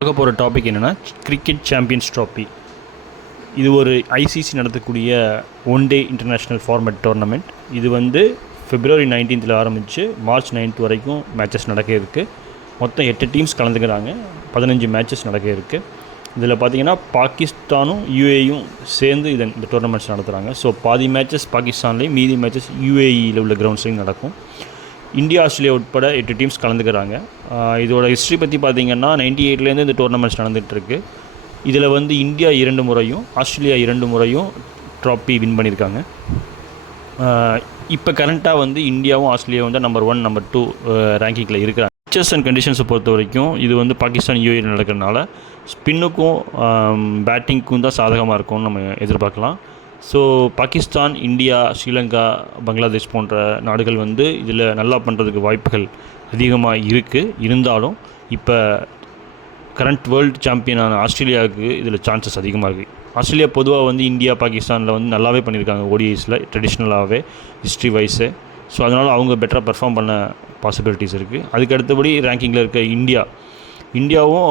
பார்க்க போகிற டாபிக் என்னென்னா கிரிக்கெட் சாம்பியன்ஸ் ட்ராஃபி. இது ஒரு ஐசிசி நடத்தக்கூடிய one day international format tournament. இது February 19th ஆரம்பித்து March 9th வரைக்கும் மேட்சஸ் நடக்க இருக்குது. மொத்தம் 8 டீம்ஸ் கலந்துக்கிறாங்க. 15 மேட்சஸ் நடக்க இருக்குது. இதில் பார்த்திங்கன்னா பாகிஸ்தானும் யூஏயும் சேர்ந்து இந்த டோர்னமெண்ட்ஸ் நடத்துகிறாங்க. ஸோ பாதி மேட்சஸ் பாகிஸ்தான்லேயும் மீதி மேட்சஸ் யூஏஇயில் உள்ள கிரவுண்ட்ஸ்லையும் நடக்கும். இந்தியா, ஆஸ்திரேலியா உட்பட 8 டீம்ஸ் கலந்துக்கிறாங்க. இதோட ஹிஸ்ட்ரி பற்றி பார்த்திங்கன்னா 98லேருந்து இந்த டோர்னமெண்ட்ஸ் நடந்துகிட்ருக்கு. இதில் இந்தியா 2 முறையும் ஆஸ்திரேலியா 2 முறையும் ட்ராஃபி வின் பண்ணியிருக்காங்க. இப்போ கரண்ட்டாக இந்தியாவும் ஆஸ்திரேலியாவும் தான் நம்பர் 1 நம்பர் 2 ரேங்கிங்கில் இருக்கிறாங்க. பிச்சர்ஸ் அண்ட் கண்டிஷன்ஸை பொறுத்த வரைக்கும் இது பாகிஸ்தான் யூஏ நடக்கிறதுனால ஸ்பின்னுக்கும் பேட்டிங்க்கும் தான் சாதகமாக இருக்கும்னு நம்ம எதிர்பார்க்கலாம். ஸோ பாகிஸ்தான், இந்தியா, ஸ்ரீலங்கா, பங்களாதேஷ் போன்ற நாடுகள் இதில் நல்லா பண்ணுறதுக்கு வாய்ப்புகள் அதிகமாக இருக்குது. இருந்தாலும் இப்போ கரண்ட் வேர்ல்டு சாம்பியனான ஆஸ்திரேலியாவுக்கு இதில் சான்சஸ் அதிகமாக இருக்குது. ஆஸ்திரேலியா பொதுவாக இந்தியா, பாகிஸ்தானில் நல்லாவே பண்ணியிருக்காங்க ஓடிஐஸில் ட்ரெடிஷ்னலாகவே ஹிஸ்ட்ரி வைஸு. ஸோ அதனால் அவங்க பெட்டராக பெர்ஃபார்ம் பண்ண பாசிபிலிட்டிஸ் இருக்குது. அதுக்கு அடுத்தபடி ரேங்கிங்கில் இருக்க இந்தியாவும்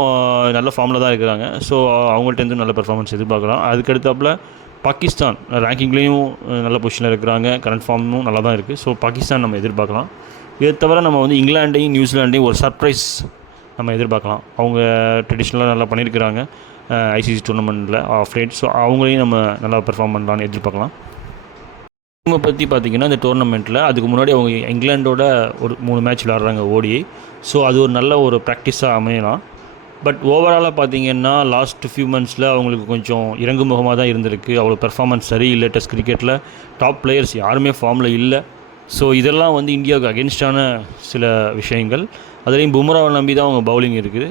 நல்ல ஃபார்மில் தான் இருக்கிறாங்க. ஸோ அவங்கள்ட்டேருந்து நல்ல பெர்ஃபார்மன்ஸ் எதிர்பார்க்கலாம். அதுக்கடுத்தாப்பில் பாகிஸ்தான் ரேங்கிங்லேயும் நல்ல பொசிஷனில் இருக்கிறாங்க. கரண்ட் ஃபார்மும் நல்லா தான் இருக்குது. ஸோ பாகிஸ்தான் நம்ம எதிர்பார்க்கலாம். இதை தவிர நம்ம இங்கிலாண்டையும் நியூசிலாண்டையும் ஒரு சர்ப்ரைஸ் நம்ம எதிர்பார்க்கலாம். அவங்க ட்ரெடிஷ்னலாக நல்லா பண்ணியிருக்கிறாங்க ஐசிசி டூர்னமெண்ட்டில் ஆஃப் லேட். ஸோ அவங்களையும் நம்ம நல்லா பெர்ஃபார்ம் பண்ணலான்னு எதிர்பார்க்கலாம். இவங்க பற்றி பார்த்திங்கன்னா இந்த டோர்னமெண்ட்டில் அதுக்கு முன்னாடி அவங்க இங்கிலாண்டோட ஒரு 3 மேட்ச் விளையாடுறாங்க ஓடிஐ. ஸோ அது ஒரு நல்ல ஒரு ப்ராக்டிஸாக அமையலாம். பட் ஓவராலாக பார்த்திங்கன்னா லாஸ்ட் ஃபியூ மந்த்ஸில் அவங்களுக்கு கொஞ்சம் இறங்குமுகமாக தான் இருந்திருக்கு. அவ்வளோ பெர்ஃபார்மன்ஸ் சரியில்லை. டெஸ்ட் கிரிக்கெட்டில் டாப் பிளேயர்ஸ் யாருமே ஃபார்மில் இல்லை. ஸோ இதெல்லாம் இந்தியாவுக்கு அகென்ஸ்டான சில விஷயங்கள். அதுலேயும் பும்ராவை நம்பி தான் அவங்க பவுலிங் இருக்குது.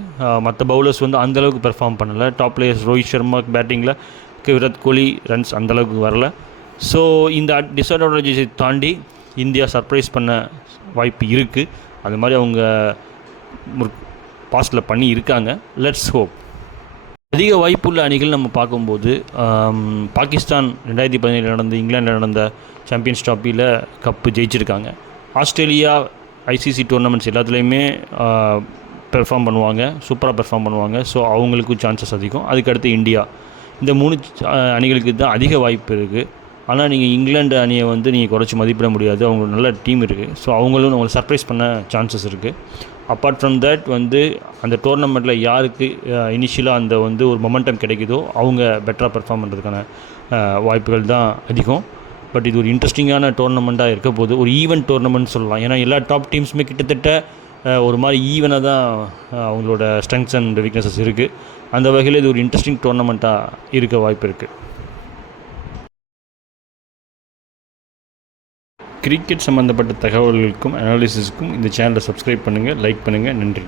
மற்ற பவுலர்ஸ் அந்தளவுக்கு பெர்ஃபார்ம் பண்ணலை. டாப் பிளேயர்ஸ் ரோஹித் சர்மா பேட்டிங்கில், விராட் கோலி ரன்ஸ் அந்தளவுக்கு வரல. ஸோ இந்த டிஸ்அட்வான்டேஜஸை தாண்டி இந்தியா சர்ப்ரைஸ் பண்ண வாய்ப்பு இருக்குது. அது மாதிரி அவங்க பாஸ்டில் பண்ணி இருக்காங்க. Let's hope. அதிக வாய்ப்புள்ள அணிகள் நம்ம பார்க்கும்போது பாகிஸ்தான் 2017 நடந்த இங்கிலாண்டில் நடந்த சாம்பியன்ஸ் ட்ராஃபியில் கப்பு ஜெயிச்சிருக்காங்க. ஆஸ்திரேலியா ஐசிசி டோர்னமெண்ட்ஸ் எல்லாத்துலேயுமே பெர்ஃபார்ம் பண்ணுவாங்க, சூப்பராக பெர்ஃபார்ம் பண்ணுவாங்க. ஸோ அவங்களுக்கும் சான்சஸ் அதிகம். அதுக்கடுத்து இந்தியா. இந்த 3 அணிகளுக்கு தான் அதிக வாய்ப்பு இருக்குது. ஆனால் நீங்கள் இங்கிலாந்து அணியை நீங்கள் குறைச்சி மதிப்பிட முடியாது. அவங்களுக்கு நல்ல டீம் இருக்குது. ஸோ அவங்களும் அவங்களை சர்ப்ரைஸ் பண்ண சான்சஸ் இருக்குது. அப்பார்ட் ஃப்ரம் தேட் அந்த டோர்னமெண்ட்டில் யாருக்கு இனிஷியலாக அந்த ஒரு மொமெண்டம் கிடைக்குதோ அவங்க பெட்டராக பெர்ஃபார்ம் பண்ணுறதுக்கான வாய்ப்புகள் தான் அதிகம். பட் இது ஒரு இன்ட்ரெஸ்டிங்கான டோர்னமெண்ட்டாக இருக்க போது, ஒரு ஈவென்ட் டோர்னமெண்ட் சொல்லலாம். ஏன்னா எல்லா டாப் டீம்ஸுமே கிட்டத்தட்ட ஒரு மாதிரி ஈவனாக தான் அவங்களோட ஸ்ட்ரெங்த்ஸ் அண்ட் வீக்னஸஸ் இருக்குது. அந்த வகையில் இது ஒரு இன்ட்ரெஸ்டிங் டோர்னமெண்ட்டாக இருக்க வாய்ப்பு இருக்குது. கிரிக்கெட் சம்மந்தப்பட்ட தகவல்களுக்கும் அனாலிசிஸுக்கும் இந்த சேனலை சப்ஸ்கிரைப் பண்ணுங்கள், லைக் பண்ணுங்கள். நன்றி.